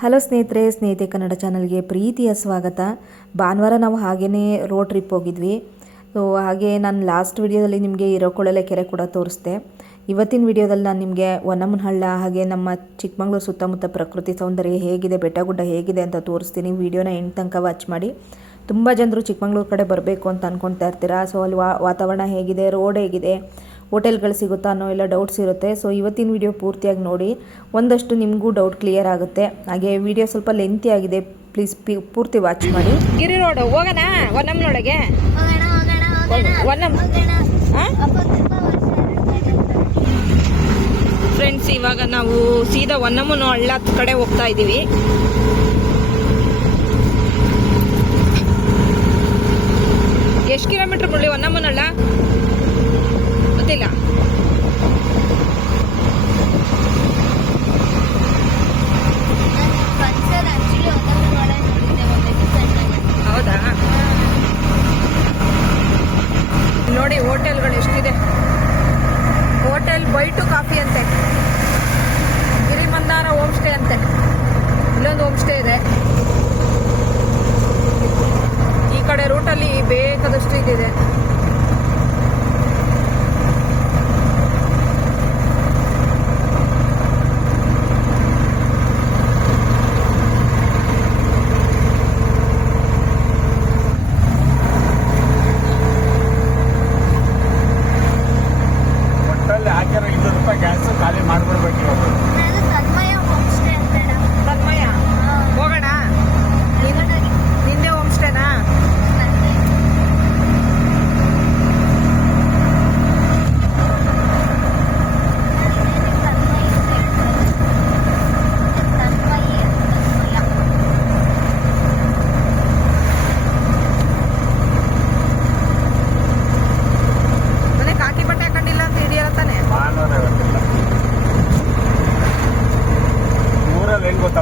Hello ಸ್ನೇಹಿತೆ ಕನ್ನಡ ಚಾನಲ್ಗೆ ಪ್ರೀತಿಯ ಸ್ವಾಗತ. ಭಾನುವಾರ ನಾವು ಹಾಗೇ ರೋಡ್ ಟ್ರಿಪ್ ಹೋಗಿದ್ವಿ. ಸೊ ಹಾಗೆ ನಾನು ಲಾಸ್ಟ್ ವಿಡಿಯೋದಲ್ಲಿ ನಿಮಗೆ ಹಿರೇಕೊಳಲೆ ಕೆರೆ ಕೂಡ ತೋರಿಸ್ದೆ. ಇವತ್ತಿನ ವಿಡಿಯೋದಲ್ಲಿ ನಾನು ನಿಮಗೆ ಹೊನ್ನಮ್ಮನಹಳ್ಳ ಹಾಗೆ ನಮ್ಮ ಚಿಕ್ಕಮಗಳೂರು ಸುತ್ತಮುತ್ತ ಪ್ರಕೃತಿ ಸೌಂದರ್ಯ ಹೇಗಿದೆ, ಬೆಟ್ಟಗುಡ್ಡ ಹೇಗಿದೆ ಅಂತ ತೋರಿಸ್ತೀನಿ. ವಿಡಿಯೋನ ಎಂಡ್ ತನಕ ವಾಚ್ ಮಾಡಿ. ತುಂಬ ಜನರು ಚಿಕ್ಕಮಗಳೂರು ಕಡೆ ಬರಬೇಕು ಅಂತ ಅಂದ್ಕೊಳ್ತಾ ಇರ್ತೀರಾ. ಸೊ ಅಲ್ಲಿ ವಾತಾವರಣ ಹೇಗಿದೆ, ರೋಡ್ ಹೇಗಿದೆ, ಹೋಟೆಲ್ಗಳು ಸಿಗುತ್ತಾ ಅನ್ನೋ ಎಲ್ಲ ಡೌಟ್ಸ್ ಇರುತ್ತೆ. ಸೊ ಇವತ್ತಿನ ವಿಡಿಯೋ ಪೂರ್ತಿಯಾಗಿ ನೋಡಿ, ಒಂದಷ್ಟು ನಿಮಗೂ ಡೌಟ್ ಕ್ಲಿಯರ್ ಆಗುತ್ತೆ. ಹಾಗೆ ವಿಡಿಯೋ ಸ್ವಲ್ಪ ಲೆಂತಿ ಆಗಿದೆ, ಪ್ಲೀಸ್ ಪೂರ್ತಿ ವಾಚ್ ಮಾಡಿ. ಗಿರಿ ರೋಡ್ ಹೋಗೋಣ, ಹೊನ್ನಮ್ಮನೊಳಗೆ ಫ್ರೆಂಡ್ಸ್. ಇವಾಗ ನಾವು ಸೀದಾ ಹೊನ್ನಮ್ಮನ ಹಳ್ಳ ಕಡೆ ಹೋಗ್ತಾ ಇದ್ದೀವಿ. ಎಷ್ಟು ಕಿಲೋಮೀಟರ್ ಮುಳ್ಳಿ ಹೊನ್ನಮ್ಮನ ಹಳ್ಳ ಗೊತ್ತಿಲ್ಲ. ಹೌದಾ? ನೋಡಿ ಹೋಟೆಲ್ಗಳು ಎಷ್ಟಿದೆ. ಹೋಟೆಲ್ ಬೈಟು ಕಾಫಿ ಅಂತೆ, ಗಿರಿಮಂದಾರ ಹೋಮ್ ಸ್ಟೇ ಅಂತೆ. ಇಲ್ಲೊಂದು ಹೋಮ್ ಸ್ಟೇ ಇದೆ. ಈ ಕಡೆ ರೂಟಲ್ಲಿ ಬೇಕಾದಷ್ಟು ಇದಿದೆ.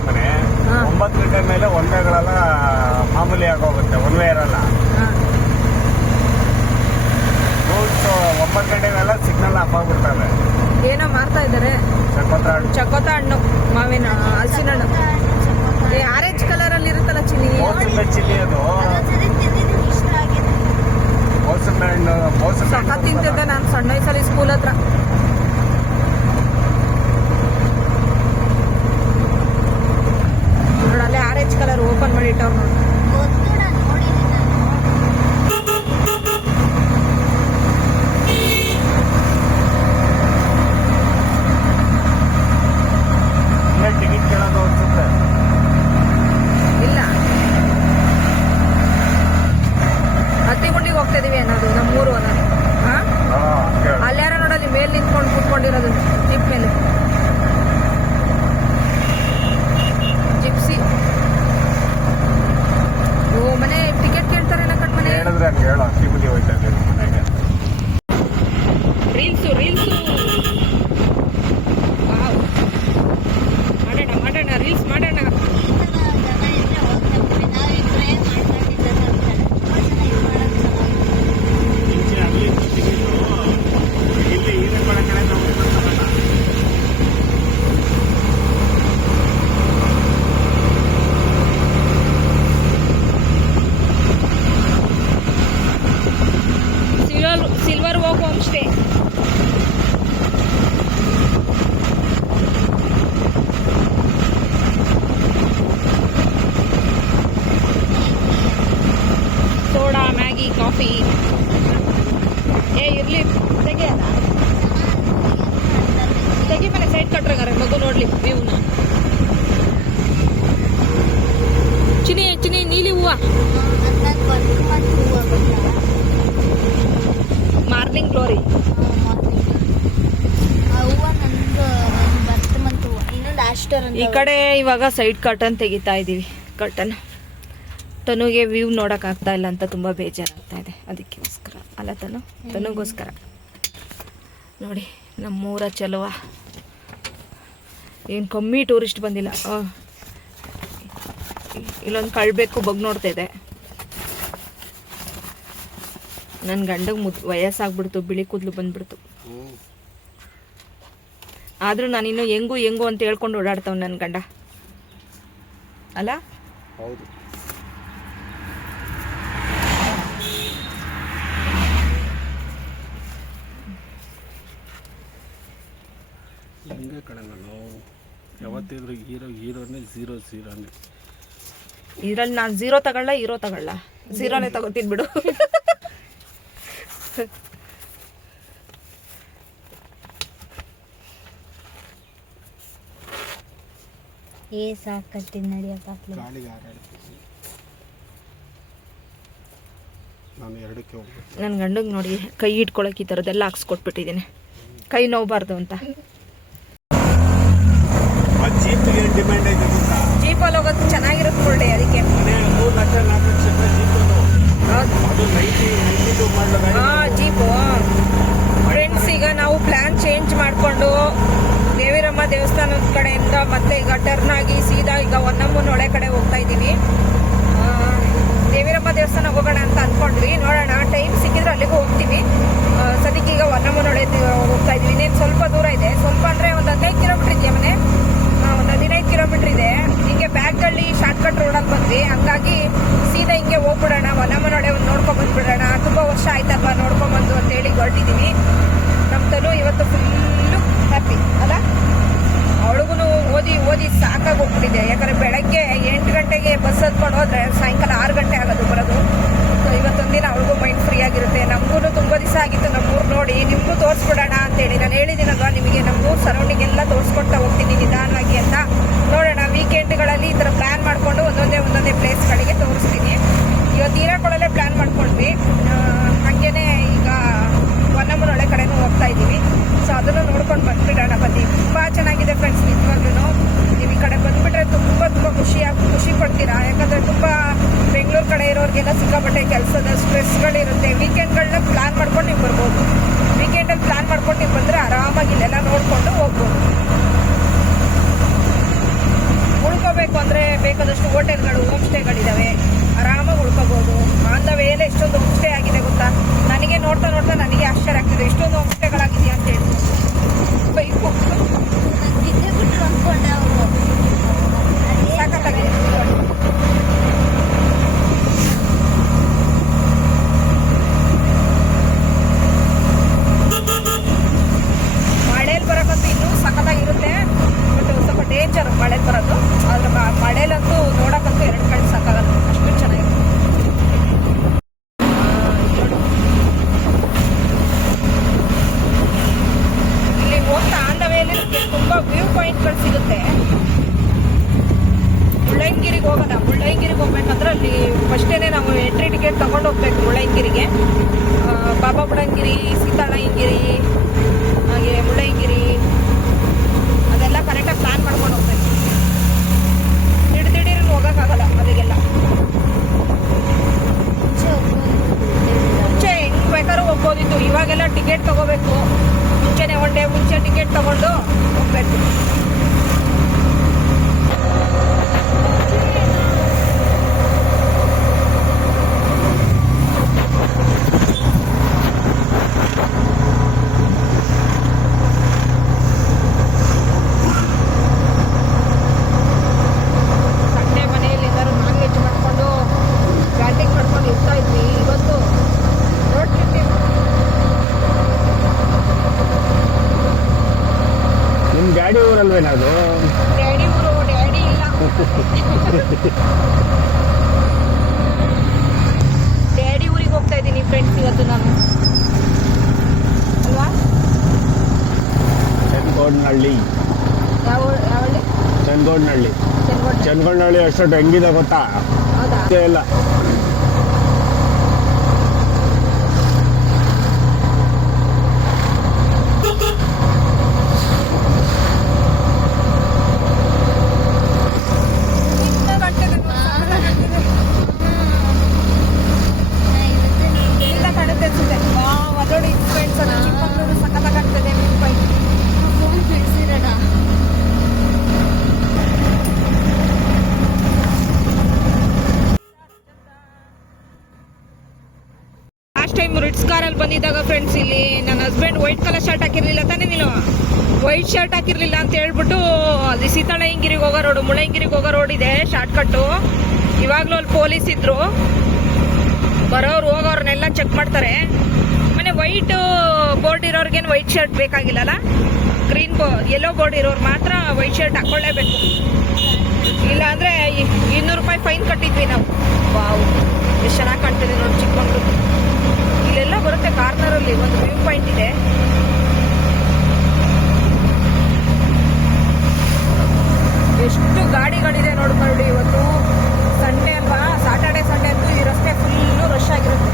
ಮನೆ 9 ಗಂಟೆ ಮೇಲೆ ಒಂದೇಗಳೆಲ್ಲ ಮಾಮೂಲಿ ಆಗೋಗುತ್ತೆ, ಒಂದೇ ಇರಲ್ಲ. ರೂಲ್ಸ್ 9 ಗಂಟೆಗೆಲ್ಲ ಸಿಗ್ನಲ್ ಆಫ್ ಆಗ್ಬಿಡ್ತವೆ. ಏನೋ ಮಾಡ್ತಾ ಇದ್ದಾರೆ, ಚಕೋತ ಹಣ್ಣು, ಮಾವಿನ ಹಲಸಿನ ಹಣ್ಣು, ಆರೆಂಜ್ ಕಲರ್ ಅಲ್ಲಿ ಇರುತ್ತಲ್ಲ ಚಿಲ್ಲಿ, ಚಿಲ್ಲಿ ಅದು ಮೋಸಂಬಿ ಹಣ್ಣು. ಸಖತ್ ತಿಂತಿದ್ದೆ ನಾನು ಸಣ್ಣ ವಯಸ್ಸಲ್ಲಿ ಸ್ಕೂಲ್ ಹತ್ರ. ನೋಡಲ್ಲೇ ಆರೆಂಜ್ ಕಲರ್ ಓಪನ್ ಮಾಡಿ ಇಟ್ಟವ್ರು ನೋಡಿ. ಟಿಕೆಟ್ ಕೇಳೋದು ಅನ್ಸುತ್ತೆ. ಇಲ್ಲ, ಹತ್ತಿಗುಂಡಿಗೆ ಹೋಗ್ತಾ ಇದೀವಿ ಅನ್ನೋದು ನಮ್ಮೂರು ಅನ್ನೋದು. ಅಲ್ಯಾರ ನೋಡಲ್ಲಿ ಮೇಲೆ ನಿಂತ್ಕೊಂಡು ಕೂತ್ಕೊಂಡಿರೋದು ಜಿಪ್ ಮೇಲೆ, ಜಿಪ್ಸಿ. ಓ ಮನೆ ಟಿಕೆಟ್ ಕೇಳ್ತಾರೆ ಕಟ್ ಮನೆ ಹೇಳಿದ್ರೆ ಹಂಗೆ ಹೇಳೋ. ಅಕ್ಕಿಬುಲಿ ಹೋಯ್ತಾ ಇದ್ದೀವಿ ಮನೆಗೆ. ರೀಲ್ಸು ಮಾಡೋಣ ರೀಲ್ಸ್ ಮಾಡೋಣ. Silver walk home stay. Soda, Maggi, coffee. ಇರ್ಲಿ ತೆಗಿಯಲ್ಲ, ತೆಗಿ ಮನೆ ಸೈಡ್ ಕಟ್ರಂಗಾರೆ ಮಗು ನೋಡ್ಲಿ ವ್ಯೂನ. ಚಿನಿ ನೀಲಿ ಹೂವ, ಮಾರ್ನಿಂಗ್ ಗ್ಲೋರಿ. ಈ ಕಡೆ ಇವಾಗ ಸೈಡ್ ಕರ್ಟನ್ ತೆಗಿತಾ ಇದೀವಿ. ಕರ್ಟನ್ ತನುಗೆ ವ್ಯೂ ನೋಡಕ್ ಆಗ್ತಾ ಇಲ್ಲ ಅಂತ ತುಂಬಾ ಬೇಜಾರಾಗ್ತಾ ಇದೆ, ಅದಕ್ಕೋಸ್ಕರ ಅಲ್ಲ ತನುಗೋಸ್ಕರ. ನೋಡಿ ನಮ್ಮೂರ ಚಲುವ, ಏನು ಕಮ್ಮಿ ಟೂರಿಸ್ಟ್ ಬಂದಿಲ್ಲ. ಇಲ್ಲೊಂದು ಕಳ್ಬೇಕು ಬಗ್ ನೋಡ್ತಾ ಇದೆ. ನನ್ನ ಗಂಡಗೆ ವಯಸ್ಸಾಗ್ಬಿಡ್ತು, ಬಿಳಿ ಕೂದಲು ಬಂದ್ಬಿಡ್ತು. ಆದರೂ ನಾನಿನ್ನು ಹೆಂಗು ಅಂತ ಹೇಳ್ಕೊಂಡು ಓಡಾಡ್ತಾವ ನನ್ನ ಗಂಡ. ಅಲ್ಲ? ಹೌದು. ಹಿಂಗೆ ಕಡೆ ನಾನು ಯಾವತ್ತಿದ್ರು ಹೀರೋನೇ ಝೀರೋನೇ. ಇದ್ರಲ್ಲಿ ನಾನು ಝೀರೋ ತಗೊಳ್ಳ, ಹೀರೋ ತಗೊಳ್ಳ? ಝೀರೋನೇ ತಗೋತೀನಿ ಬಿಡು. ಸಾಕತ್ತೀನಿ ನಡಿಯಪ್ಪ. ಗಾಳಿಗೆ ನಾನು 2ಕ್ಕೆ ಹೋಗ್ಬೇಕು. ನನ್ನ ಗಂಡಂಗೆ ನೋಡಿ ಕೈ ಇಟ್ಕೊಳಕ್ಕೆ ಈ ಥರದ್ದೆಲ್ಲ ಹಾಕ್ಸ್ಕೊಟ್ಬಿಟ್ಟಿದ್ದೀನಿ, ಕೈ ನೋವಬಾರ್ದು ಅಂತ. ಜೀಪ್ಗೆ ಡಿಮ್ಯಾಂಡ್ ಐತೆ ಗೊತ್ತಾ? ಜೀಪಲ್ಲಿ ಹೋಗೋದು ಚೆನ್ನಾಗಿರುತ್ತೆ ಫುಲ್ಡೇ, ಅದಕ್ಕೆ 3 ಲಕ್ಷ 4 ಲಕ್ಷ ರೂಪಾಯಿ ಜೀಪು. ಅದು 92 ಮಾಡಲು ಜೀಪು. ಫ್ರೆಂಡ್ಸ್, ಈಗ ನಾವು ಪ್ಲ್ಯಾನ್ ಚೇಂಜ್ ಮಾಡಿಕೊಂಡು ದೇವಿರಮ್ಮ ದೇವಸ್ಥಾನದ ಕಡೆಯಿಂದ ಮತ್ತೆ ಈಗ ಟರ್ನ್ ಆಗಿ ಸೀದಾ ಈಗ ಹೊನ್ನಮ್ಮನೊಳೆ ಕಡೆ ಹೋಗ್ತಾ ಇದ್ದೀವಿ. ದೇವಿರಮ್ಮ ದೇವಸ್ಥಾನ ಹೋಗೋಣ ಅಂತ ಅಂದ್ಕೊಂಡ್ವಿ, ನೋಡೋಣ ಟೈಮ್ ಸಿಕ್ಕಿದ್ರೆ ಅಲ್ಲಿಗೂ ಹೋಗ್ತೀವಿ. ಸದ್ಯಕ್ಕೆ ಈಗ ಹೊನ್ನಮ್ಮನೊಳೆ ಹೋಗ್ತಾ ಇದ್ದೀವಿ. ಇನ್ನೇನು ಸ್ವಲ್ಪ ದೂರ ಇದೆ, ಸ್ವಲ್ಪ ಅಂದರೆ ಒಂದು 15 ಕಿಲೋಮೀಟ್ರ್ ಇದೆಯಾ ಮನೆ, ಒಂದು 15 ಕಿಲೋಮೀಟ್ರ್ ಇದೆ. ಹೀಗೆ ಬ್ಯಾಗ್ಗಳ್ಳಿ ಶಾರ್ಟ್ಕಟ್ ರೋಡಲ್ಲಿ ಬಂದ್ವಿ, ಹಂಗಾಗಿ ಸೀದಾ ಹಿಂಗೆ ಹೋಗ್ಬಿಡೋಣ, ಹೊನ್ನಮ್ಮನೊಳೆ ಒಂದು ನೋಡ್ಕೊಂಡ್ ಬಂದ್ಬಿಡೋಣ. ತುಂಬ ವರ್ಷ ಆಯ್ತಲ್ವಾ ನೋಡ್ಕೊಂಬಂದು ಅಂತೇಳಿ ಹೊರಟಿದ್ದೀವಿ. ನಮ್ಮ ತನು ಇವತ್ತು ಫುಲ್ಲು ಹ್ಯಾಪಿ ಅಲ್ಲ. ಅವಳಿಗೂ ಓದಿ ಸಾಕಾಗಿ ಹೋಗ್ಬಿಟ್ಟಿದೆ, ಯಾಕಂದರೆ ಬೆಳಗ್ಗೆ 8 ಗಂಟೆಗೆ ಬಸ್ ಹತ್ಕೊಂಡು ಹೋದ್ರೆ ಸಾಯಂಕಾಲ 6 ಗಂಟೆ ಆಗೋದು ಬರೋದು. ಸೊ ಇವತ್ತೊಂದಿನ ಅವಳಿಗೂ ಮೈಂಡ್ ಫ್ರೀ ಆಗಿರುತ್ತೆ. ನಮಗೂ ತುಂಬ ದಿವಸ ಆಗಿತ್ತು ನಮ್ಮೂರು ನೋಡಿ, ನಿಮಗೂ ತೋರಿಸ್ಬಿಡೋಣ ಅಂತೇಳಿ. ನಾನು ಹೇಳಿದ್ದೀನಲ್ವಾ ನಿಮಗೆ, ನಮ್ಮೂರು ಸರೌಂಡಿಂಗ್ ಎಲ್ಲ ತೋರಿಸ್ಕೊಡ್ತಾ ಹೋಗ್ತೀನಿ ನಿಧಾನವಾಗಿ ಅಂತ. ನೋಡೋಣ, ವೀಕೆಂಡ್ಗಳಲ್ಲಿ ಈ ಥರ ಪ್ಲ್ಯಾನ್ ಮಾಡಿಕೊಂಡು ಒಂದೊಂದೇ ಪ್ಲೇಸ್ಗಳಿಗೆ ತೋರಿಸ್ತೀನಿ. ಇವತ್ತು ಹೀರಾಕೊಳ್ಳಲ್ಲೇ ಪ್ಲ್ಯಾನ್ ಮಾಡ್ಕೊಂಡ್ವಿ, ಹಾಗೇನೆ ಈಗ ಹೊನ್ನಮ್ಮನೊಳೆ ಕಡೆನೂ ಹೋಗ್ತಾ ಇದ್ದೀವಿ. ಸೊ ಅದನ್ನು ನೋಡ್ಕೊಂಡು ಬಂದ್ಬಿಡೋಣ ಬನ್ನಿ. ತುಂಬ ಚೆನ್ನಾಗಿದೆ ಫ್ರೆಂಡ್ಸ್, ನಿಜವಾಗ್ಲೂ ನೀವು ಈ ಕಡೆ ಬಂದುಬಿಟ್ರೆ ತುಂಬ ಖುಷಿ ಪಡ್ತೀರಾ. ಯಾಕಂದರೆ ತುಂಬ ಬೆಂಗಳೂರು ಕಡೆ ಇರೋರಿಗೆಲ್ಲ ಸಿಕ್ಕಾಪಟ್ಟೆ ಕೆಲಸದ ಸ್ಟ್ರೆಸ್ಗಳಿರುತ್ತೆ. ವೀಕೆಂಡ್ಗಳನ್ನ ಪ್ಲ್ಯಾನ್ ಮಾಡ್ಕೊಂಡು ನೀವು ಬರ್ಬೋದು. ವೀಕೆಂಡಲ್ಲಿ ಪ್ಲ್ಯಾನ್ ಮಾಡ್ಕೊಂಡು ನೀವು ಬಂದರೆ ಆರಾಮಾಗಿ ಇಲ್ಲೆಲ್ಲ ನೋಡಿಕೊಂಡು ಹೋಗ್ಬೋದು. ಉಳ್ಕೋಬೇಕು ಅಂದರೆ ಬೇಕಾದಷ್ಟು ಹೋಟೆಲ್ಗಳು, ಹೋಮ್ ಸ್ಟೇಗಳಿದ್ದಾವೆ, ಆರಾಮಾಗಿ ಉಳ್ಕೋಬೋದು. ಆನ್ ದ ವೇಲೆ ಎಷ್ಟೊಂದು ಹೋಮ್ ಸ್ಟೇ ಆಗಿದೆ ಗೊತ್ತಾ. ನನಗೆ ನೋಡ್ತಾ ನನಗೆ ಆಶ್ಚರ್ಯ ಆಗ್ತಿದೆ, ಎಷ್ಟೊಂದು ಹೋಮ್ ಸ್ಟೇಗಳಾಗಿದೆಯಾ ಅಂತೇಳಿ. ಬೈಕ್ ಸಾಕಾಗಿದೆ. ಮಳೇಲಿ ಬರೋಕ್ಕಂತೂ ಇನ್ನೂ ಸಖತ್ತಾಗಿರುತ್ತೆ, ಬಟ್ ಸ್ವಲ್ಪ ಡೇಂಜರ್ ಮಳೇಲಿ ಬರೋದು. ಆದ್ರೆ ಮಳೇಲಂತೂ ನೋಡೋಕ್ಕಂತೂ 2 ಕಡೆ ಸಾಕಾಗಲ್ಲ, ಅಷ್ಟು ಚೆನ್ನಾಗಿರುತ್ತೆ. ಇಲ್ಲಿ ಹೋಗ್ತಾ ಆನ್ ದ ವೇಲಿ ತುಂಬ ವ್ಯೂ ಪಾಯಿಂಟ್ಗಳು ಸಿಗುತ್ತೆ. ಮುಳ್ಳಯ್ಯನಗಿರಿಗೆ ಹೋಗೋಣ. ಮುಳ್ಳಯ್ಯನಗಿರಿಗೆ ಹೋಗ್ಬೇಕಂದ್ರೆ ಅಲ್ಲಿ ಫಸ್ಟೇನೆ ನಾವು ಎಂಟ್ರಿ ಟಿಕೆಟ್ ತೊಗೊಂಡು ಹೋಗ್ಬೇಕು ಮುಳ್ಳಯ್ಯನಗಿರಿಗೆ. ಬಾಬಾ ಬುಡನ್ಗಿರಿ, ಸೀತಾಳಯ್ಯನಗಿರಿ, ಹಾಗೆ ಮುಳ್ಳಯ್ಯನಗಿರಿ ಅದೆಲ್ಲ ಕರೆಕ್ಟಾಗಿ ಪ್ಲ್ಯಾನ್ ಮಾಡ್ಕೊಂಡು ಹೋಗ್ಬೇಕು. ದಿಢೀರ್ ಹೋಗೋಕ್ಕಾಗಲ್ಲ ಅದಕ್ಕೆಲ್ಲ. ಮುಂಚೆ ಹೆಂಗೆ ಬೇಕಾದ್ರೂ ಹೋಗ್ಬೋದಿತ್ತು, ಇವಾಗೆಲ್ಲ ಟಿಕೆಟ್ ತೊಗೋಬೇಕು. ಮುಂಚೆನೇ 1 ಡೇ ಮುಂಚೆ ಟಿಕೆಟ್ ತೊಗೊಂಡು ಹೋಗ್ಬೇಕು. ಸಂಡೇ ಮನೆಯಲ್ಲಿ ಎಲ್ಲರೂ ನಾನ್ ವೆಜ್ ಮಾಡ್ಕೊಂಡು ಬ್ಯಾಟಿಂಗ್ ಮಾಡ್ಕೊಂಡು ಇರ್ತಾ ಇದ್ವಿ. ಇವತ್ತು ರೋಡ್ ಟ್ರಿಪ್. ನಿಮ್ಮ ಡ್ಯಾಡಿ ಊರಲ್ವೇನದು? ಡ್ಯಾಡಿ ಊರು, ಡ್ಯಾಡಿ ಇಲ್ಲ. ಡ್ಯಾಡಿ ಊರಿಗೆ ಹೋಗ್ತಾ ಇದ್ದೀನಿ ಫ್ರೆಂಡ್ಸ್ ಇವತ್ತು ನಾನು, ಅಲ್ವಾ? ಚನ್ನಗೋಡ್ನಹಳ್ಳಿ. ಯಾವ ಹಳ್ಳಿ? ಚನ್ನಗೋಡ್ನಹಳ್ಳಿ. ಚನ್ನಗೋಡ್. ಚನ್ನಗೋಡ್ನಹಳ್ಳಿ ಅಷ್ಟೊಟ್ಟು ಹೆಂಗಿದೆ ಗೊತ್ತಾ? ಹೌದಾ? ಇಲ್ಲ. ಇಲ್ಲ ಕಾಣುತ್ತೆ ಅನ್ಸುತ್ತೆ. ಅದೋಡಿ ಫ್ರೆಂಡ್ಸ್, ಅದು ಚಿಕ್ಕಮಗಳೂರು ಸಖತ್ತಾಗ್ತದೆ. ಫೋನ್ ಬಿಡಿಸಿರೋಣ. ಟೈಮ್ ರಿಟ್ಸ್ ಕಾರಲ್ಲಿ ಬಂದಿದ್ದಾಗ ಫ್ರೆಂಡ್ಸ್, ಇಲ್ಲಿ ನನ್ನ ಹಸ್ಬೆಂಡ್ ವೈಟ್ ಕಲರ್ ಶರ್ಟ್ ಹಾಕಿರ್ಲಿಲ್ಲ ತಾನೇ, ನೀನು ವೈಟ್ ಶರ್ಟ್ ಹಾಕಿರ್ಲಿಲ್ಲ ಅಂತ ಹೇಳ್ಬಿಟ್ಟು ಅಲ್ಲಿ ಸೀತಾಳಯ್ಯಂಗಿರಿಗೆ ಹೋಗೋ ರೋಡು, ಮುಳ್ಳಯ್ಯಂಗಿರಿಗೆ ಹೋಗೋ ರೋಡ್ ಇದೆ ಶಾರ್ಟ್ ಕಟ್ಟು. ಇವಾಗಲೂ ಅಲ್ಲಿ ಪೊಲೀಸ್ ಇದ್ರು, ಬರೋರು ಹೋಗೋರ್ನೆಲ್ಲ ಚೆಕ್ ಮಾಡ್ತಾರೆ. ಮನೆ ವೈಟ್ ಬೋರ್ಡ್ ಇರೋರ್ಗೇನು ವೈಟ್ ಶರ್ಟ್ ಬೇಕಾಗಿಲ್ಲಲ್ಲ, ಗ್ರೀನ್ ಯೆಲ್ಲೋ ಬೋರ್ಡ್ ಇರೋರು ಮಾತ್ರ ವೈಟ್ ಶರ್ಟ್ ಹಾಕೊಳ್ಳೇಬೇಕು. ಇಲ್ಲ ಅಂದರೆ 200 ರೂಪಾಯಿ ಫೈನ್ ಕಟ್ಟಿದ್ವಿ ನಾವು. ವಾವ್, ಎಷ್ಟು ಚೆನ್ನಾಗಿ ಕಾಣ್ತಿದೆ ನೋಡಿ ಚಿಕ್ಕಮಂಗ್ಳೂರು. ಇಲ್ಲೆಲ್ಲ ಬರುತ್ತೆ ಕಾರ್ನರಲ್ಲಿ, ಒಂದು ವ್ಯೂ ಪಾಯಿಂಟ್ ಇದೆ. ಎಷ್ಟು ಗಾಡಿಗಳಿದೆ ನೋಡ್ಕೊಳ್ಳಿ. ಇವತ್ತು ಸಂಡೇ ಅಲ್ವಾ, ಸಾಟರ್ಡೆ ಸಂಡೇ ಅಂತೂ ಈ ರಸ್ತೆ ಫುಲ್ಲು ರಶ್ ಆಗಿರುತ್ತೆ.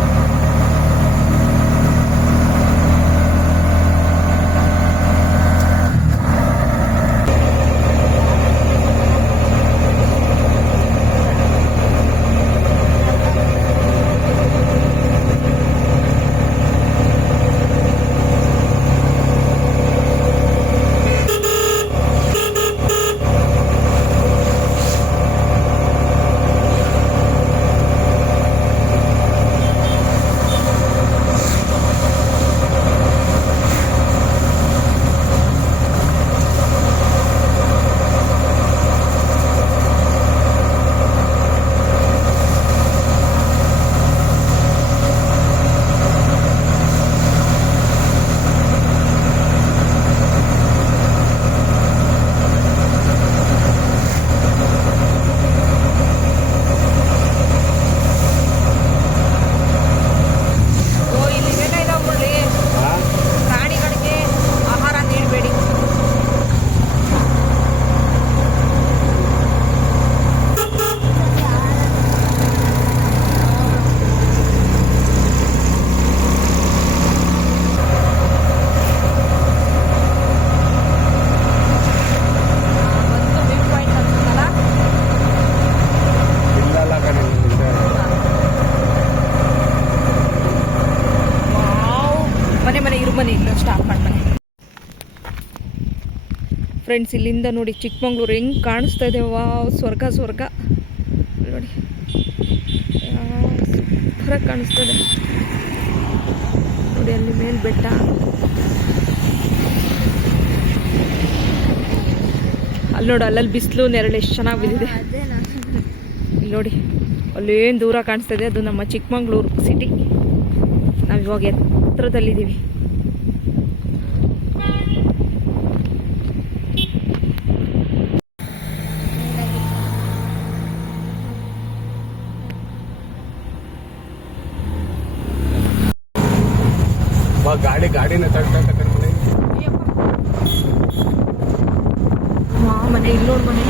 ಫ್ರೆಂಡ್ಸ್, ಇಲ್ಲಿಂದ ನೋಡಿ ಚಿಕ್ಕಮಂಗ್ಳೂರು ಹೆಂಗೆ ಕಾಣಿಸ್ತಾ ಇದೆ. ವಾವ್, ಸ್ವರ್ಗ ಸ್ವರ್ಗ ನೋಡಿ, ಸೂಪರಾಗಿ ಕಾಣಿಸ್ತದೆ ನೋಡಿ. ಅಲ್ಲಿ ಮೇಲೆ ಬೆಟ್ಟ, ಅಲ್ಲಿ ನೋಡಿ, ಅಲ್ಲಲ್ಲಿ ಬಿಸಿಲು ನೆರಳು ಎಷ್ಟು ಚೆನ್ನಾಗಿ ಬಿದ್ದಿದೆ. ಇಲ್ಲಿ ನೋಡಿ, ಅಲ್ಲೇನು ದೂರ ಕಾಣಿಸ್ತದೆ, ಅದು ನಮ್ಮ ಚಿಕ್ಕಮಂಗ್ಳೂರು ಸಿಟಿ. ನಾವಿವಾಗ ಎತ್ತರದಲ್ಲಿದ್ದೀವಿ. ಗಾಡಿನ ತಡ್ಕೊಂಡು ಮನೆ ಇಲ್ಲಿ ನೋಡಿ, ಮನೆ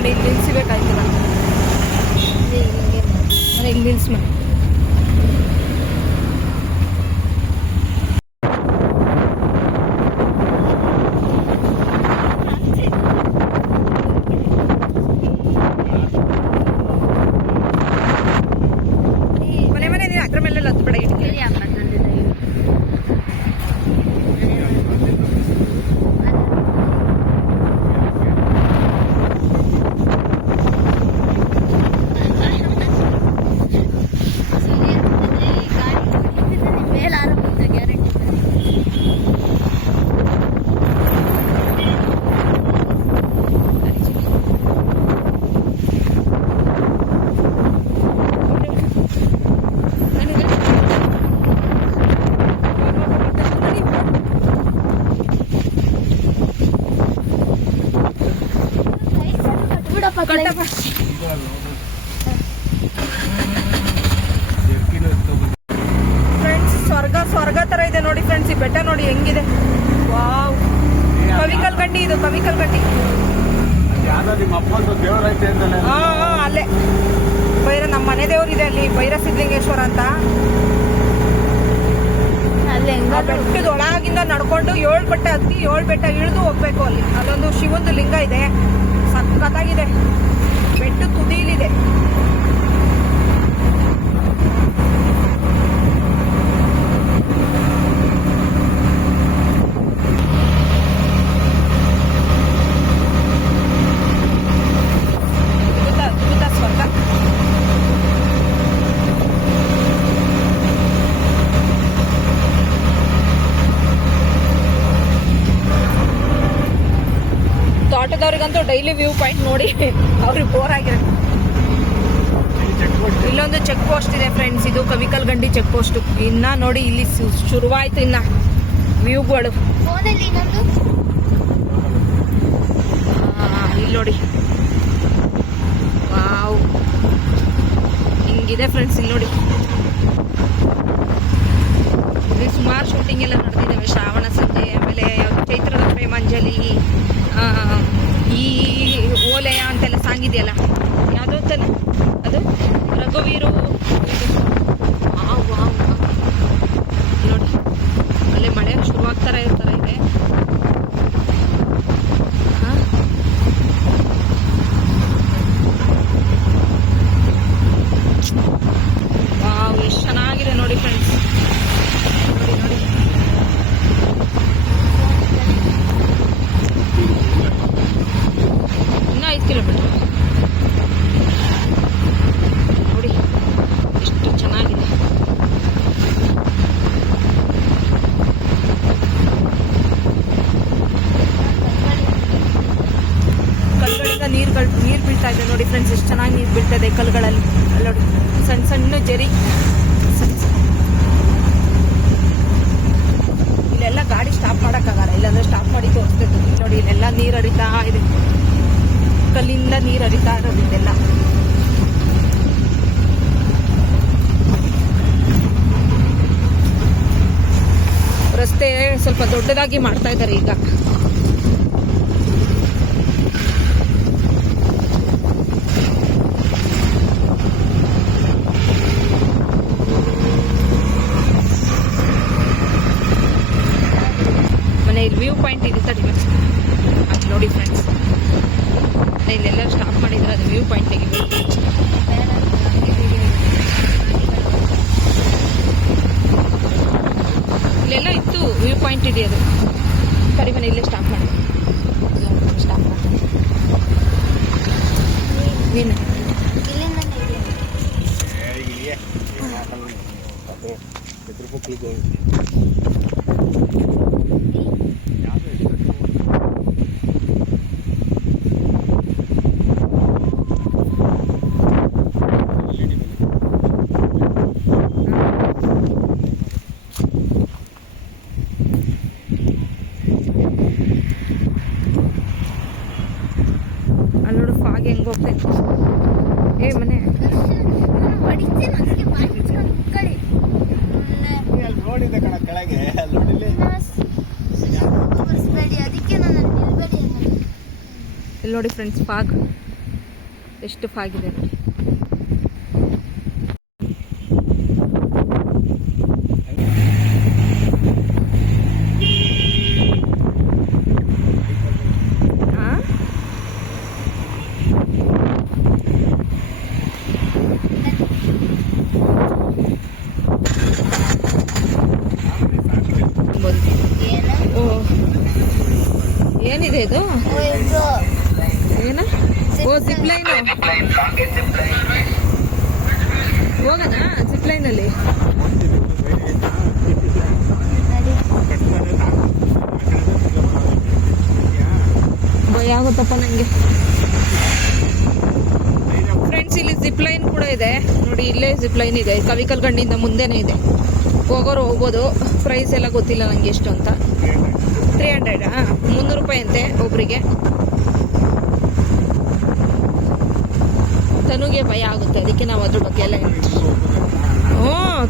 ಇಲ್ಲಿ ನಿಲ್ಸಿಬೇಕಾಯ್ತು. ಮನೆ ಇಲ್ಲಿ ನಿಲ್ಸ್ ಮನೆ. ಫ್ರೆಂಡ್ಸ್, ಸ್ವರ್ಗ ತರ ಇದೆ ನೋಡಿ ಫ್ರೆಂಡ್ಸ್. ಈ ಬೆಟ್ಟ ನೋಡಿ ಹೆಂಗಿದೆ. ವಾವ್, ಕವಿಕಲ್ ಗಟ್ಟಿ, ಇದು ಕವಿಕಲ್ ಗಟ್ಟಿ. ಅಲ್ಲೇ ನಮ್ಮ ಮನೆ ದೇವ್ರಿದೆ ಅಲ್ಲಿ, ಭೈರ ಸಿದ್ಧಲಿಂಗೇಶ್ವರ ಅಂತ. ಬೆಟ್ಟದ ಒಳಗಿಂದ ನಡ್ಕೊಂಡು 7 ಬೆಟ್ಟ ಹತ್ತಿ 7 ಬೆಟ್ಟ ಇಳಿದು ಹೋಗ್ಬೇಕು. ಅಲ್ಲಿ ಅಲ್ಲೊಂದು ಶಿವಂದು ಲಿಂಗ ಇದೆ, ಸಖತ್ತಾಗಿದೆ. ಬೆಟ್ಟ ತುದಿಲಿದೆ. ಅದ್ಭುತ ಸ್ವರ್ಗ. ತೋಟದವ್ರಿಗಂತೂ ಡೈಲಿ ವ್ಯೂ ಪಾಯಿಂಟ್ ನೋಡಿ ಅವ್ರಿಗೆ ಬೋರ್ ಆಗಿರುತ್ತೆ. ಇಲ್ಲೊಂದು ಚೆಕ್ ಪೋಸ್ಟ್ ಇದೆ ಫ್ರೆಂಡ್ಸ್, ಇದು ಕವಿಕಲ್ ಗಂಡಿ ಚೆಕ್ ಪೋಸ್ಟ್. ಇನ್ನ ನೋಡಿ ಇಲ್ಲಿ ಶುರುವಾಯ್ತು ಇನ್ನ ವ್ಯೂಗಳು. ಫೋನಲ್ಲಿ ಇನ್ನೊಂದು ಇಲ್ಲಿ ನೋಡಿ, ವಾವ್ ಹಿಂಗಿದೆ ಫ್ರೆಂಡ್ಸ್. ಇಲ್ಲಿ ನೋಡಿ, ಇಲ್ಲಿ ಸುಮಾರು ಶೂಟಿಂಗ್ ಎಲ್ಲ ನಡೆದಿದ್ದಾವೆ. ಶ್ರಾವಣ ಸಂಜೆ, ಆಮೇಲೆ ಯಾವ್ದು ಚೈತ್ರದ ಪ್ರೇಮಾಂಜಲಿ, ಈ ಓಲೆಯ ಅಂತೆಲ್ಲ ಸಾಂಗ್ ಇದೆಯಲ್ಲ, ಯಾವುದೋ ತಾನೆ ಅದು ರಘುವೀರು. ವಾವ್ ವಾವ್ ನೋಡಿ, ಅಲ್ಲೇ ಮಳೆ ಶುರುವಾಗ್ತಾರ ಇರ್ತಾರ ಇದೆ. ವಾವ್ ಎಷ್ಟು ಚೆನ್ನಾಗಿದೆ ನೋಡಿ ಫ್ರೆಂಡ್ಸ್. ನೋಡಿ ನೋಡಿ, ಇನ್ನೂ 5 ಕಿಲೋಮೀಟರ್ ನೋಡಿ ಎಷ್ಟು ಚೆನ್ನಾಗಿದೆ. ಕಲ್ಗಳಿಂದ ನೀರು ಬೀಳ್ತಾ ಇದೆ ನೋಡಿ ಫ್ರೆಂಡ್ಸ್, ಎಷ್ಟು ಚೆನ್ನಾಗಿ ನೀರು ಬೀಳ್ತಾ ಇದೆ ಕಲ್ಗಳಲ್ಲಿ. ಅಲ್ಲಿ ನೋಡಿ ಸಣ್ಣ ಸಣ್ಣ ಜರಿ. ಇಲ್ಲೆಲ್ಲ ಗಾಡಿ ಸ್ಟಾಪ್ ಮಾಡೋಕ್ಕಾಗಲ್ಲ, ಇಲ್ಲಾಂದ್ರೆ ಸ್ಟಾಪ್ ಮಾಡಿ ತೋರಿಸ್ತಿತ್ತು. ನೋಡಿ ಇಲ್ಲೆಲ್ಲ ನೀರು ಹರಿತಾ ಇದೆ, ಕಲ್ಲಿಂದ ನೀರು ಹರಿತಾ ಇರೋದು ಇದೆಲ್ಲ. ರಸ್ತೆ ಸ್ವಲ್ಪ ದೊಡ್ಡದಾಗಿ ಮಾಡ್ತಾ ಇದ್ದಾರೆ ಈಗ. ಇಲ್ಲಿ ವ್ಯೂ ಪಾಯಿಂಟ್ ಇದೆ ತಡಿ ಅದು ನೋಡಿ ಫ್ರೆಂಡ್ಸ್, ಇಲ್ಲೆಲ್ಲ ಸ್ಟಾಪ್ ಮಾಡಿದ್ರೆ ಅದು ವ್ಯೂ ಪಾಯಿಂಟ್ ತೆಗಿಬೇಕು. ಇಲ್ಲೆಲ್ಲ ಇತ್ತು ವ್ಯೂ ಪಾಯಿಂಟ್ ಇದೆ, ಅದು ಸರಿ ಮನೆ ಇಲ್ಲೇ ಸ್ಟಾಪ್ ಮಾಡಿ ಸ್ಟಾಪ್ ಮಾಡಿ ನೀನು ಅಲ್ಲೋಡು ಫಾಗ್ ಹೆಂಗ್ ಹೋಗ್ತೈತೆ. ಏ ಮನೆ ನೋಡಿದೆ ಕಣ ಕೆಳಗೆ, ಅಲ್ಲಿ ನೋಡಿಲ್ಲಿ ಇಲ್ಲಿ ನೋಡಿ ಫ್ರೆಂಡ್ಸ್, ಫಾಗ್ ಎಷ್ಟು ಫಾಗ್ ಇದೆ ನೋಡಿ. ಏನಿದೆ ಇದು? ಏನ? ಓ ಜಿಪ್ ಲೈನ್. ಹೋಗೋಣ ಜಿಪ್ ಲೈನ್ ಅಲ್ಲಿ. ಭಯ ಆಗುತ್ತಪ್ಪ ನಂಗೆ ಫ್ರೆಂಡ್ಸ್. ಇಲ್ಲಿ ಜಿಪ್ ಲೈನ್ ಕೂಡ ಇದೆ ನೋಡಿ, ಇಲ್ಲೇ ಜಿಪ್ ಲೈನ್ ಇದೆ, ಕವಿಕಲ್ ಗಂಡಿಯಿಂದ ಮುಂದೆನೇ ಇದೆ. ಹೋಗೋರು ಹೋಗ್ಬೋದು. ಪ್ರೈಸ್ ಎಲ್ಲ ಗೊತ್ತಿಲ್ಲ ನಂಗೆ ಎಷ್ಟು ಅಂತ. 300 300 ರೂಪಾಯಿ ಅಂತೆ ಒಬ್ರಿಗೆ. ತನುಗೆ ಭಯ ಆಗುತ್ತೆ, ಅದಕ್ಕೆ ನಾವು ಅದ್ರ ಬಗ್ಗೆ ಎಲ್ಲ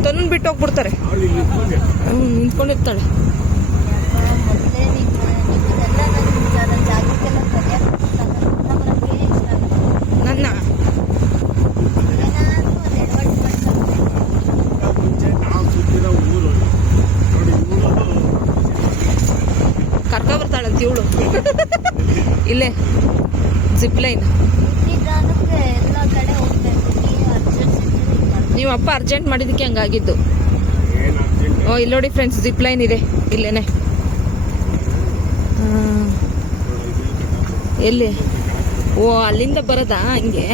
ತನು ಬಿಟ್ಟು ಹೋಗ್ಬಿಡ್ತಾರೆ. ನಿಂತ್ಕೊಂಡಿರ್ತಾಳೆ. ನನ್ನ ಕರ್ಕ ಬರ್ತಾಳಂತ ಇವಳು. ಇಲ್ಲೇ ಜಿಪ್ ಲೈನ್. ನೀವು ಅಪ್ಪ ಅರ್ಜೆಂಟ್ ಮಾಡಿದಕ್ಕೆ ಹಂಗಾಗಿದ್ದು. ಓ ಇಲ್ಲಿ ನೋಡಿ ಫ್ರೆಂಡ್ಸ್, ಜಿಪ್ ಲೈನ್ ಇದೆ ಇಲ್ಲೇನೆ. ಎಲ್ಲಿ? ಓ ಅಲ್ಲಿಂದ ಬರೋದಾ? ಹಿಂಗೆ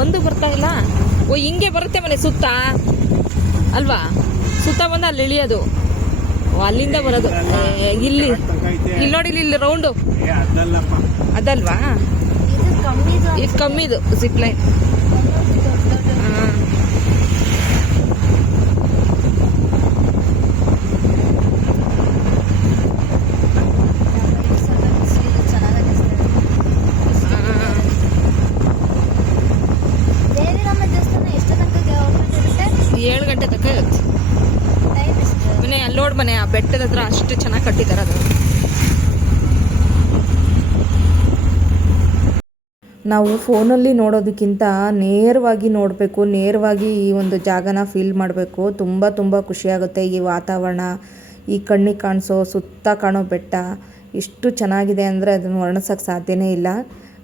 ಒಂದು ಬರ್ತಾ ಇಲ್ಲ. ಓ ಹಿಂಗೆ ಬರುತ್ತೆ ಮನೆ ಸುತ್ತ ಅಲ್ವಾ? ಸುತ್ತ ಬಂದು ಅಲ್ಲಿ ಇಳಿಯೋದು. ಅಲ್ಲಿಂದ ಬರೋದು ಇಲ್ಲಿ ಇಲ್ಲಿ ನೋಡಿ ಇಲ್ಲಿ ರೌಂಡು ಅದಲ್ಲಪ್ಪ. ಅದಲ್ವಾ ಇದು ಕಮ್ಮಿದು ಇದು ಕಮ್ಮಿದು ಜಿಪ್ ಲೈನ್. ದೇವಿರಮ್ಮ ದೇವಸ್ಥಾನ ಎಷ್ಟು ತನಕ ಓಪನ್ ಇರುತ್ತೆ? 7 ಗಂಟೆ ತನಕ ಇರುತ್ತೆ. ಟೈಮ್ ಎಷ್ಟು? ಮನೆ ಅಲ್ಲೋಡ್ ಮನೆ ಆ ಬೆಟ್ಟದ ಹತ್ರ ಅಷ್ಟು ಚೆನ್ನಾಗಿ ಕಟ್ಟಿದ್ದಾರೆ ಅದು. ನಾವು ಫೋನಲ್ಲಿ ನೋಡೋದಕ್ಕಿಂತ ನೇರವಾಗಿ ನೋಡಬೇಕು, ನೇರವಾಗಿ ಈ ಒಂದು ಜಾಗನ ಫೀಲ್ ಮಾಡಬೇಕು. ತುಂಬ ತುಂಬ ಖುಷಿಯಾಗುತ್ತೆ. ಈ ವಾತಾವರಣ, ಈ ಕಣ್ಣಿಗೆ ಕಾಣಿಸೋ ಸುತ್ತ ಕಾಣೋ ಬೆಟ್ಟ ಎಷ್ಟು ಚೆನ್ನಾಗಿದೆ ಅಂದರೆ ಅದನ್ನು ವರ್ಣಿಸೋಕ್ಕೆ ಸಾಧ್ಯನೇ ಇಲ್ಲ,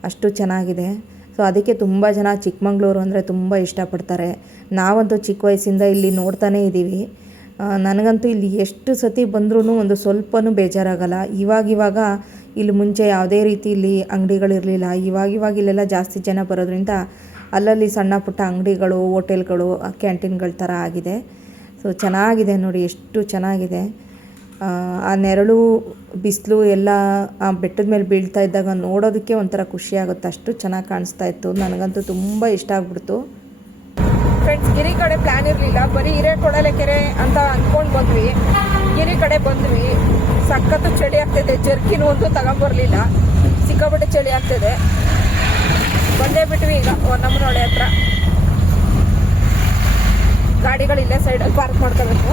ಅಷ್ಟು ಚೆನ್ನಾಗಿದೆ. ಸೊ ಅದಕ್ಕೆ ತುಂಬ ಜನ ಚಿಕ್ಕಮಂಗ್ಳೂರು ಅಂದರೆ ತುಂಬ ಇಷ್ಟಪಡ್ತಾರೆ. ನಾವಂತೂ ಚಿಕ್ಕ ವಯಸ್ಸಿಂದ ಇಲ್ಲಿ ನೋಡ್ತಾನೇ ಇದ್ದೀವಿ. ನನಗಂತೂ ಇಲ್ಲಿ ಎಷ್ಟು ಸತಿ ಬಂದ್ರೂ ಒಂದು ಸ್ವಲ್ಪನೂ ಬೇಜಾರಾಗಲ್ಲ. ಇವಾಗ ಇಲ್ಲಿ ಮುಂಚೆ ಯಾವುದೇ ರೀತಿ ಇಲ್ಲಿ ಅಂಗಡಿಗಳಿರಲಿಲ್ಲ. ಇವಾಗ ಇಲ್ಲೆಲ್ಲ ಜಾಸ್ತಿ ಜನ ಬರೋದ್ರಿಂದ ಅಲ್ಲಲ್ಲಿ ಸಣ್ಣ ಪುಟ್ಟ ಅಂಗಡಿಗಳು, ಹೋಟೆಲ್ಗಳು, ಕ್ಯಾಂಟೀನ್ಗಳ ಥರ ಆಗಿದೆ. ಸೊ ಚೆನ್ನಾಗಿದೆ ನೋಡಿ, ಎಷ್ಟು ಚೆನ್ನಾಗಿದೆ. ಆ ನೆರಳು, ಬಿಸಿಲು ಎಲ್ಲ ಆ ಬೆಟ್ಟದ ಮೇಲೆ ಬೀಳ್ತಾ ಇದ್ದಾಗ ನೋಡೋದಕ್ಕೆ ಒಂಥರ ಖುಷಿ ಆಗುತ್ತೆ. ಅಷ್ಟು ಚೆನ್ನಾಗಿ ಕಾಣಿಸ್ತಾ ಇತ್ತು. ನನಗಂತೂ ತುಂಬ ಇಷ್ಟ ಆಗ್ಬಿಡ್ತು. ಫ್ರೆಂಡ್ಸ್, ಗಿರಿ ಕಡೆ ಪ್ಲಾನ್ ಇರಲಿಲ್ಲ, ಬರೀ ಹಿರೇಕೊಡಲೆ ಕೆರೆ ಅಂತ ಅಂದ್ಕೊಂಡು ಬಂದ್ವಿ. ಗಿರಿ ಕಡೆ ಬಂದ್ವಿ, ಸಖತ್ತು ಚಳಿ ಆಗ್ತಿದೆ. ಜರ್ಕಿನ್ ಒಂದು ತಗೊಂಬರ್ಲಿಲ್ಲ, ಸಿಕ್ಕಾಪಟ್ಟೆ ಚಳಿ ಆಗ್ತಿದೆ. ಬಂದೇ ಬಿಟ್ವಿ ಈಗ ಹೊನ್ನಮ್ಮನಹೊಳೆ ಹತ್ರ. ಗಾಡಿಗಳು ಇಲ್ಲೇ ಸೈಡಲ್ಲಿ ಪಾರ್ಕ್ ಮಾಡ್ಕೋಬೇಕು.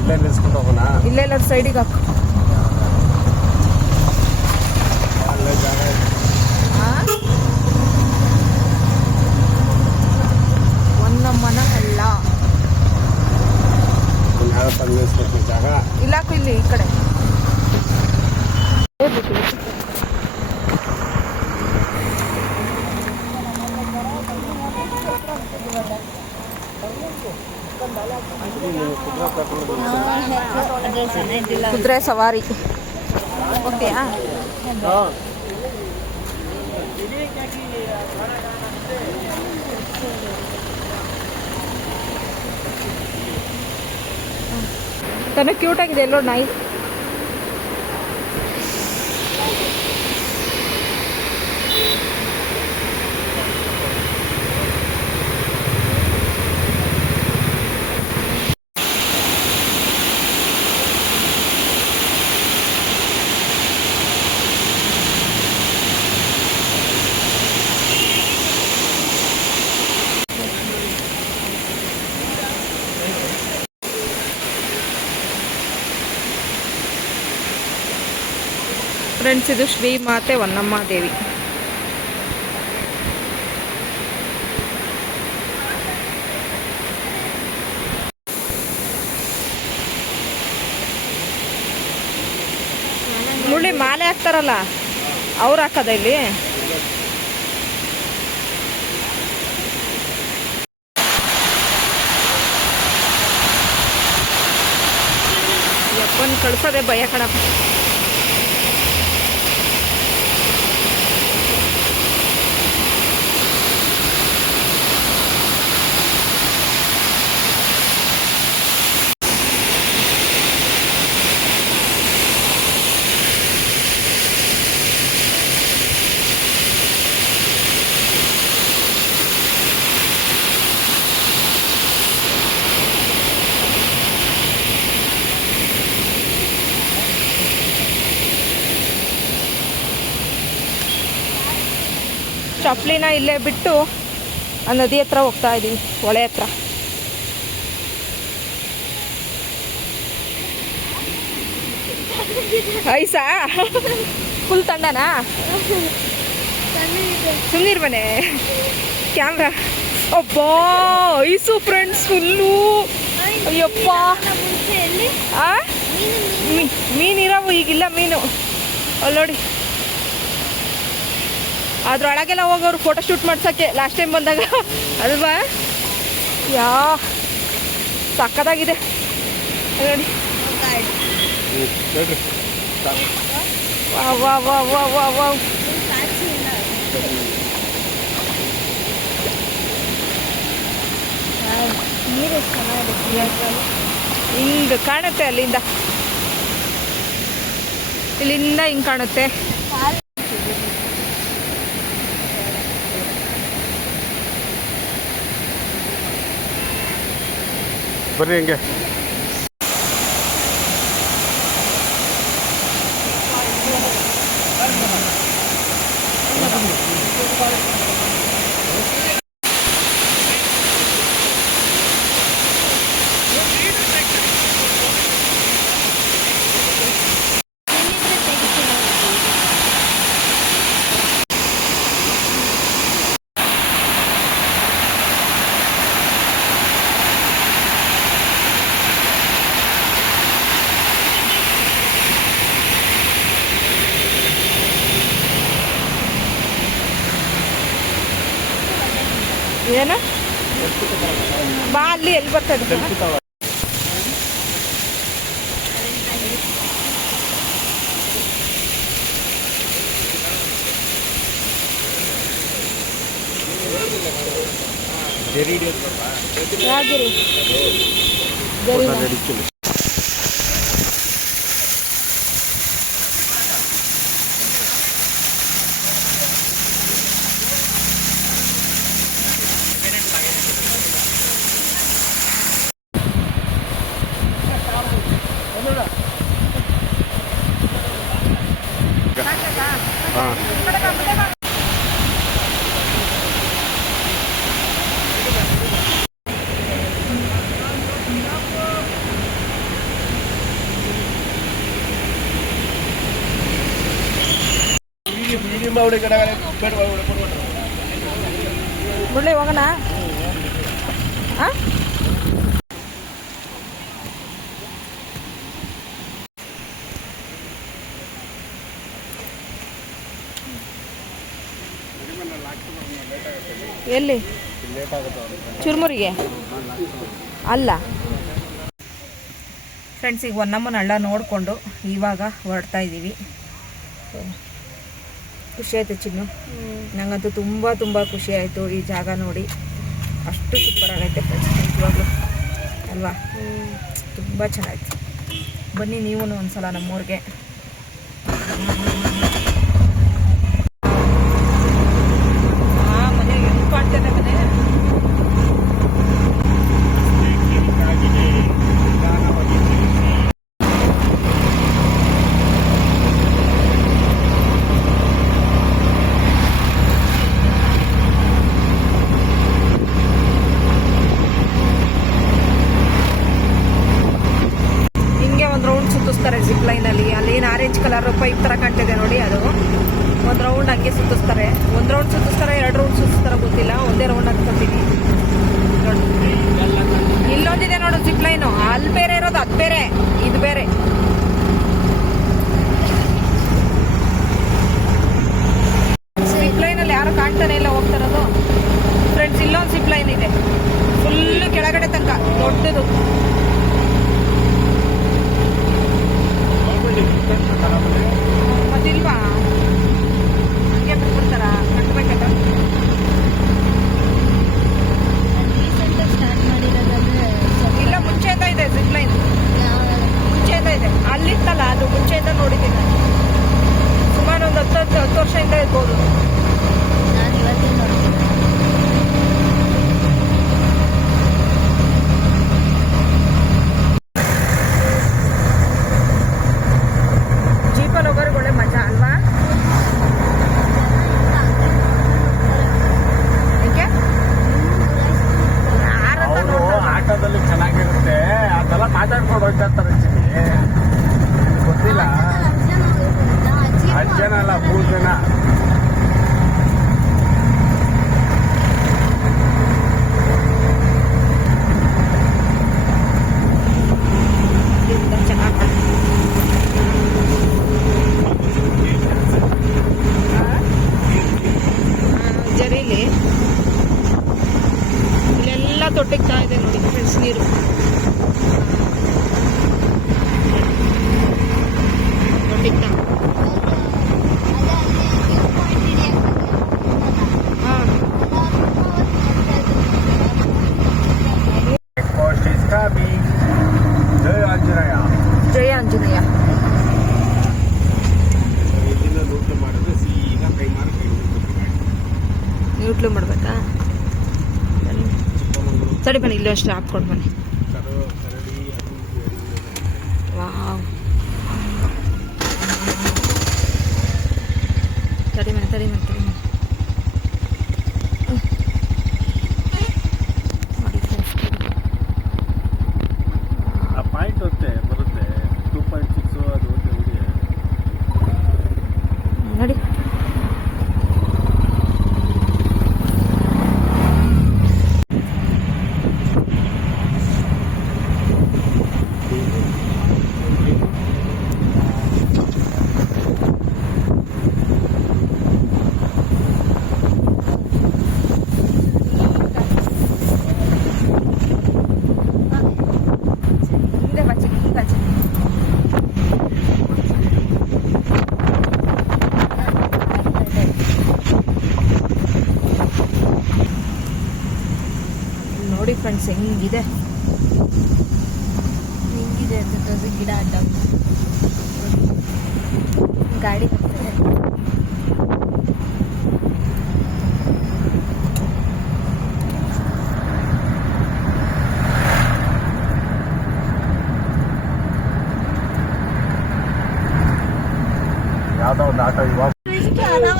ಇಲ್ಲೇ ನಿಲ್ಸ್ಕೊಂಡು ಹೋಗೋಣ. ಇಲ್ಲೆಲ್ಲ ಸೈಡಿಗೆ ಹಾಕು. ಅಲ್ಲೇ ಜಾಗ ಇದೆ. ಹೊನ್ನಮ್ಮನ ಹಳ್ಳ ಯಾವ ಥರ ನಿಲ್ಸ್ಬೇಕು ಜಾಗ? ಇಲ್ಲಾಕು ಇಲ್ಲಿ ಈ ಕಡೆ. ಕುದುರೆ ಸವಾರಿ ಓಕೆಯಾ? ತನ್ನ ಕ್ಯೂಟ್ ಆಗಿದೆ ಎಲ್ಲೋ ನಾಯಿ. ಫ್ರೆಂಡ್ಸ್, ಇದು ಶ್ರೀ ಮಾತೆ ಹೊನ್ನಮ್ಮ ದೇವಿ. ಮುಳ್ಳಿ ಮಾಲೆ ಹಾಕ್ತಾರಲ್ಲ ಅವ್ರು ಹಾಕೋದ ಇಲ್ಲಿ? ಯಪ್ಪನ್ ಕಳ್ಸೋದೆ ಭಯ ಕಣಪ್ಪ. ಚಪ್ಪಲಿನ ಇಲ್ಲೇ ಬಿಟ್ಟು ಆ ನದಿ ಹತ್ರ ಹೋಗ್ತಾ ಇದ್ದೀವಿ, ಹೊಳೆ ಹತ್ರ. ಐಸಾ ಫುಲ್ ತಣ್ಣನಾ? ಸುಮ್ಮನಿರ್ ಮನೆ ಕ್ಯಾಮ್ರಾ. ಅಬ್ಬಾ ಐಸು ಫ್ರೆಂಡ್ಸ್ ಫುಲ್ಲು. ಅಯ್ಯಪ್ಪ, ಮೀನಿರವು ಈಗಿಲ್ಲ ಮೀನು. ಅಲ್ಲಿ ನೋಡಿ, ಅದ್ರೊಳಗೆಲ್ಲ ಹೋಗೋರು ಫೋಟೋ ಶೂಟ್ ಮಾಡ್ಸೋಕ್ಕೆ ಲಾಸ್ಟ್ ಟೈಮ್ ಬಂದಾಗ ಅಲ್ವಾ? ಸಕ್ಕತ್ತಾಗಿದೆ ನೋಡಿ. ವಾ ವಾ ವಾ ವಾ ವಾ. ನೀರು ಚೆನ್ನಾಗಿದೆ. ಹಿಂಗೆ ಕಾಣುತ್ತೆ ಅಲ್ಲಿಂದ, ಇಲ್ಲಿಂದ ಹಿಂಗೆ ಕಾಣುತ್ತೆ. ಬರ್ರಿ ಹಿಂಗೆ. ಏನಿದ್ರೆ ತೆಗಿತೀನಿ. ಏನು ಬಾ ಅಲ್ಲಿ ಎಲ್ಲಿ ಬರ್ತದೆ? ಯಾಗಿರಿ ಹಾಂ ಮುರಳಿ ಹೋಗೋಣ. ಹಾಂ ಎಲ್ಲಿ ಚುರುಮುರಿಗೆ ಅಲ್ಲ ಫ್ರೆಂಡ್ಸ್. ಈಗ ಹೊನ್ನಮ್ಮನ ಹಳ್ಳ ನೋಡಿಕೊಂಡು ಇವಾಗ ಹೊರಡ್ತಾ ಇದ್ದೀವಿ. ಖುಷಿ ಆಯಿತು ಚಿನ್ನು, ನನಗಂತೂ ತುಂಬ ತುಂಬ ಖುಷಿ ಆಯಿತು ಈ ಜಾಗ ನೋಡಿ. ಅಷ್ಟು ಸೂಪರ್ ಆಗೈತೆ ಫ್ರೆಂಡ್ಸ್ ನಿಜವಾಗ್ಲೂ ಅಲ್ವಾ? ತುಂಬ ಚೆನ್ನಾಗಿತ್ತು. ಬನ್ನಿ ನೀವು ಒಂದ್ಸಲ ನಮ್ಮೂರಿಗೆ. ಮನೆಗೆ ಹೆಂಗೆ ಕಾಣ್ತದೆ ಮನೆ. ಸುತ್ತಿಸ್ತಾರೆ ಜಿಪ್ ಲೈನಲ್ಲಿ. ಅಲ್ಲೇನು ಆರೆಂಜ್ ಕಲರ್ ಪೈಪ್ ಥರ ಕಾಣ್ತಿದೆ ನೋಡಿ, ಅದು ಒಂದು ರೌಂಡ್ ಹಂಗೆ ಸುತ್ತಿಸ್ತಾರೆ. ಒಂದು ರೌಂಡ್ ಸುತ್ತಿಸ್ತಾರೆ, 2 ರೌಂಡ್ ಸುತ್ತಿಸ್ತಾರೆ ಗೊತ್ತಿಲ್ಲ, ಒಂದೇ ರೌಂಡ್ ಹಾಕ್ಕೊತೀನಿ ನೋಡಿ. ಇಲ್ಲೊಂದಿದೆ ನೋಡು ಜಿಪ್ ಲೈನು, ಅಲ್ಲಿ ಬೇರೆ ಇರೋದು, ಅದು ಬೇರೆ ಇದು ಬೇರೆ. ಜಿಪ್ ಲೈನಲ್ಲಿ ಯಾರು ಕಾಣ್ತಾನೆ ಇಲ್ಲ ಹೋಗ್ತಾರದು ಫ್ರೆಂಡ್ಸ್. ಇಲ್ಲೊಂದು ಜಿಪ್ ಲೈನ್ ಇದೆ ಫುಲ್ಲು ಕೆಳಗಡೆ ತನಕ ದೊಡ್ಡದು. ಮತ್ತಿಲ್ವಾ ಹಂಗೆ ಬಿಟ್ಬಿಡ್ತಾರ ಕಟ್ಬೇಕಲ್ಲ. ರೀಸೆಂಟಾಗಿ ಸ್ಟಾರ್ಟ್ ಮಾಡಿರೋದಂದ್ರೆ ಇಲ್ಲ ಮುಂಚೆಯಿಂದ ಇದೆ ಜಿಪ್ ಲೈನ್, ಮುಂಚೆಯಿಂದ ಇದೆ. ಅಲ್ಲಿತ್ತಲ್ಲ ಅದು ಮುಂಚೆಯಿಂದ ನೋಡಿದ್ದೀನಿ ನಾನು. ಸುಮಾರು ಒಂದು 10 ವರ್ಷದಿಂದ ಇರ್ಬೋದು. ನಾನು ಇವತ್ತೇ ನೋಡ್ತೀನಿ. ಜೀಪಲ್ಲಿ ಹೋಗೋರು ಒಳ್ಳೆ ಮಜಾ ಅಲ್ವಾ? ಸರಿ ಬನ್ನಿ, ಇಲ್ಲೂ ಅಷ್ಟೇ ಹಾಕ್ಕೊಂಡು ಬನ್ನಿ. ಕರಡಿ ಅದು ವಾವ್, ತಡಿ ಮನೆ ತಡಿ ಮನೆ ತಡಿ ಮನೆ. ನೋಡಿ friends, ಆ ಪಾಯಿಂಟ್ ಹೊತ್ತೆ ಬರುತ್ತೆ 2.6 ಅದು ಒಂದು ಹುಡುಗಿ ನೋಡಿ ಹಿಂದೆ ಬಚ್ಚಿ ಬಚ್ಚಿ. ನೋಡಿ ಫ್ರೆಂಡ್ಸ್ ಹೆಂಗಿದೆ. ಹಿಂಗಿದೆ ಅದು ಗಿಡ ಅಡ್ಡ ಗಾಡಿ ಹೋಗ್ತದೆ. ಯಾವುದೋ ಒಂದು ಆಟ ಇವಾಗ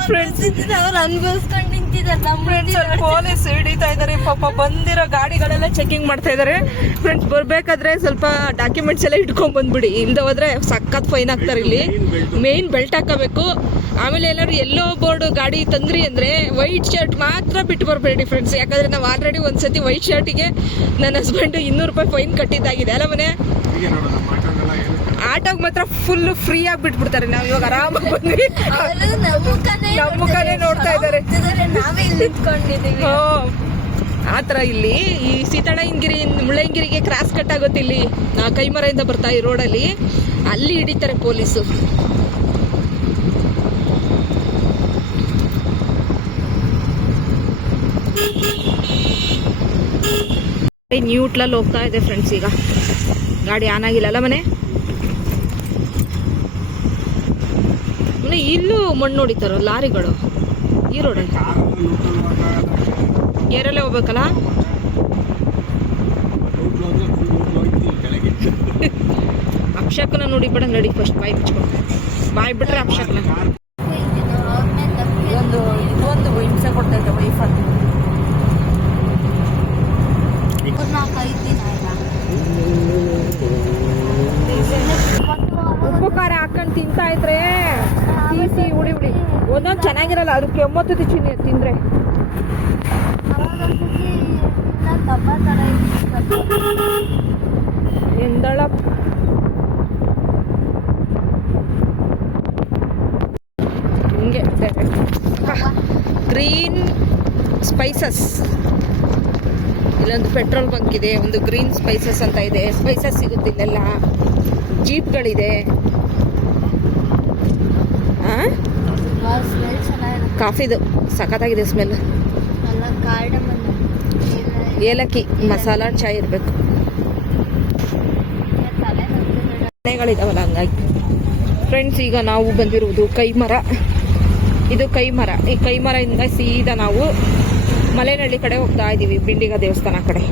ಫ್ರೆಂಡ್ಸ್ ಇದ್ರೆ ಅವ್ರು ಅನ್ಭವಿಸ್ಕೊಂಡು ನಿಂತಿದ್ದಾರೆ. ಪೊಲೀಸ್ ಹಿಡಿತಾ ಇದಾರೆ ಪಾಪ. ಬಂದಿರೋ ಗಾಡಿಗಳೆಲ್ಲ ಚೆಕಿಂಗ್ ಮಾಡ್ತಾ ಇದಾರೆ ಫ್ರೆಂಡ್ಸ್. ಬರ್ಬೇಕಾದ್ರೆ ಸ್ವಲ್ಪ ಡಾಕ್ಯುಮೆಂಟ್ಸ್ ಎಲ್ಲ ಇಟ್ಕೊಂಡ್ ಬಂದ್ಬಿಡಿ, ಇಲ್ದ ಹೋದ್ರೆ ಸಖತ್ ಫೈನ್ ಹಾಕ್ತಾರೆ. ಇಲ್ಲಿ ಮೇನ್ ಬೆಲ್ಟ್ ಹಾಕಬೇಕು. ಆಮೇಲೆ ಎಲ್ಲರೂ ಎಲ್ಲೋ ಬೋರ್ಡ್ ಗಾಡಿ ತಂದ್ರಿ ಅಂದ್ರೆ ವೈಟ್ ಶರ್ಟ್ ಮಾತ್ರ ಬಿಟ್ಟು ಬರಬೇಡಿ ಫ್ರೆಂಡ್ಸ್. ಯಾಕಂದ್ರೆ ನಾವು ಆಲ್ರೆಡಿ ಒಂದ್ಸತಿ ವೈಟ್ ಶರ್ಟಿಗೆ ನನ್ನ ಹಸ್ಬೆಂಡ್ 200 ರೂಪಾಯಿ ಫೈನ್ ಕಟ್ಟಿದ್ದಾಗಿದೆ ಅಲ್ಲ ಮನೆ. ಹೀಗೆ ನೋಡೋಣ ಮಾತಾಡಲ್ಲ ಏನು ಆಟೋಗೆ ಮಾತ್ರ ಫುಲ್ ಫ್ರೀ ಆಗಿ ಬಿಟ್ಬಿಡ್ತಾರೆ. ನಾವು ಇವಾಗ ಆರಾಮಾಗಿ ಬಂದ್ವಿ, ನಮ್ಮ ಮುಖನೇ ನೋಡ್ತಾ ಇದ್ದಾರೆ. ನಾವೇ ಇಲ್ಲಿ ನಿಂತ್ಕೊಂಡಿದೀವಿ. ಆ ಥರ ಇಲ್ಲಿ ಈ ಸೀತಾಳಂಗಿರಿ ಮುಳ್ಳಂಗಿರಿಗೆ ಕ್ರಾಸ್ ಕಟ್ ಆಗುತ್ತೆ. ಇಲ್ಲಿ ಕೈಮರದಿಂದ ಬರ್ತಾ ಈ ರೋಡಲ್ಲಿ ಅಲ್ಲಿ ಹಿಡಿತಾರೆ ಪೊಲೀಸು. ನ್ಯೂಟ್ಲಲ್ಲಿ ಹೋಗ್ತಾ ಇದೆ ಫ್ರೆಂಡ್ಸ್. ಈಗ ಗಾಡಿ ಆನ್ ಆಗಿಲ್ಲ ಅಲ್ಲ ಮನೆ. ಮನೆ ಇಲ್ಲೂ ಮಣ್ಣು ಹೊಡಿತಾರೋ ಲಾರಿಗಳು ಈ ರೋಡಲ್ಲಿ. ಏರಲ್ಲೇ ಹೋಗ್ಬೇಕಲ್ಲ. ಅಕ್ಷಕನ ನೋಡಿ ಬಿಡ ನಡಿ ಫಸ್ಟ್ ಬಾಯಿ ಬಿಚ್ಕೊಂಡು. ಬಾಯಿ ಬಿಟ್ರೆ ಅಕ್ಷಕನ ಇದೊಂದು ಹಿಂಸೆ ಕೊಡ್ತೈತೆ ವೈಫ್ ಅಂತ. ಉಪ್ಪು ಖಾರ ಹಾಕೊಂಡು ತಿಂತಾ ಇದ್ರೆ ತೀಸಿ ಉಡಿ ಉಡಿ ಒಂದೊಂದು ಚೆನ್ನಾಗಿರಲ್ಲ. ಅದಕ್ಕೆ 80 ತಿಂದ್ರೆ ಎಂದಳ ಹಿಂಗೆ ಗ್ರೀನ್ ಸ್ಪೈಸಸ್. ಇಲ್ಲೊಂದು ಪೆಟ್ರೋಲ್ ಬಂಕ್ ಇದೆ, ಒಂದು ಗ್ರೀನ್ ಸ್ಪೈಸಸ್ ಅಂತ ಇದೆ. ಸ್ಪೈಸಸ್ ಸಿಗುತ್ತೆ ಇಲ್ಲೆಲ್ಲ. ಜೀಪ್ಗಳಿದೆ. ಕಾಫಿದು ಸಖತ್ತಾಗಿದೆ ಸ್ಮೆಲ್. ಏಲಕ್ಕಿ ಮಸಾಲಾ ಚಾಯ್ ಇರಬೇಕು. ಮನೆಗಳಿದಾವಲ್ಲ ಹಂಗಾಗಿ ಫ್ರೆಂಡ್ಸ್. ಈಗ ನಾವು ಬಂದಿರುವುದು ಕೈಮರ. ಇದು ಕೈಮರ. ಈ ಕೈಮರದಿಂದ ಸೀದಾ ನಾವು ಮಲೆನಹಳ್ಳಿ ಕಡೆ ಹೋಗ್ತಾ ಇದ್ದೀವಿ, ಬಿಂಡಿಗ ದೇವಸ್ಥಾನ ಕಡೆ.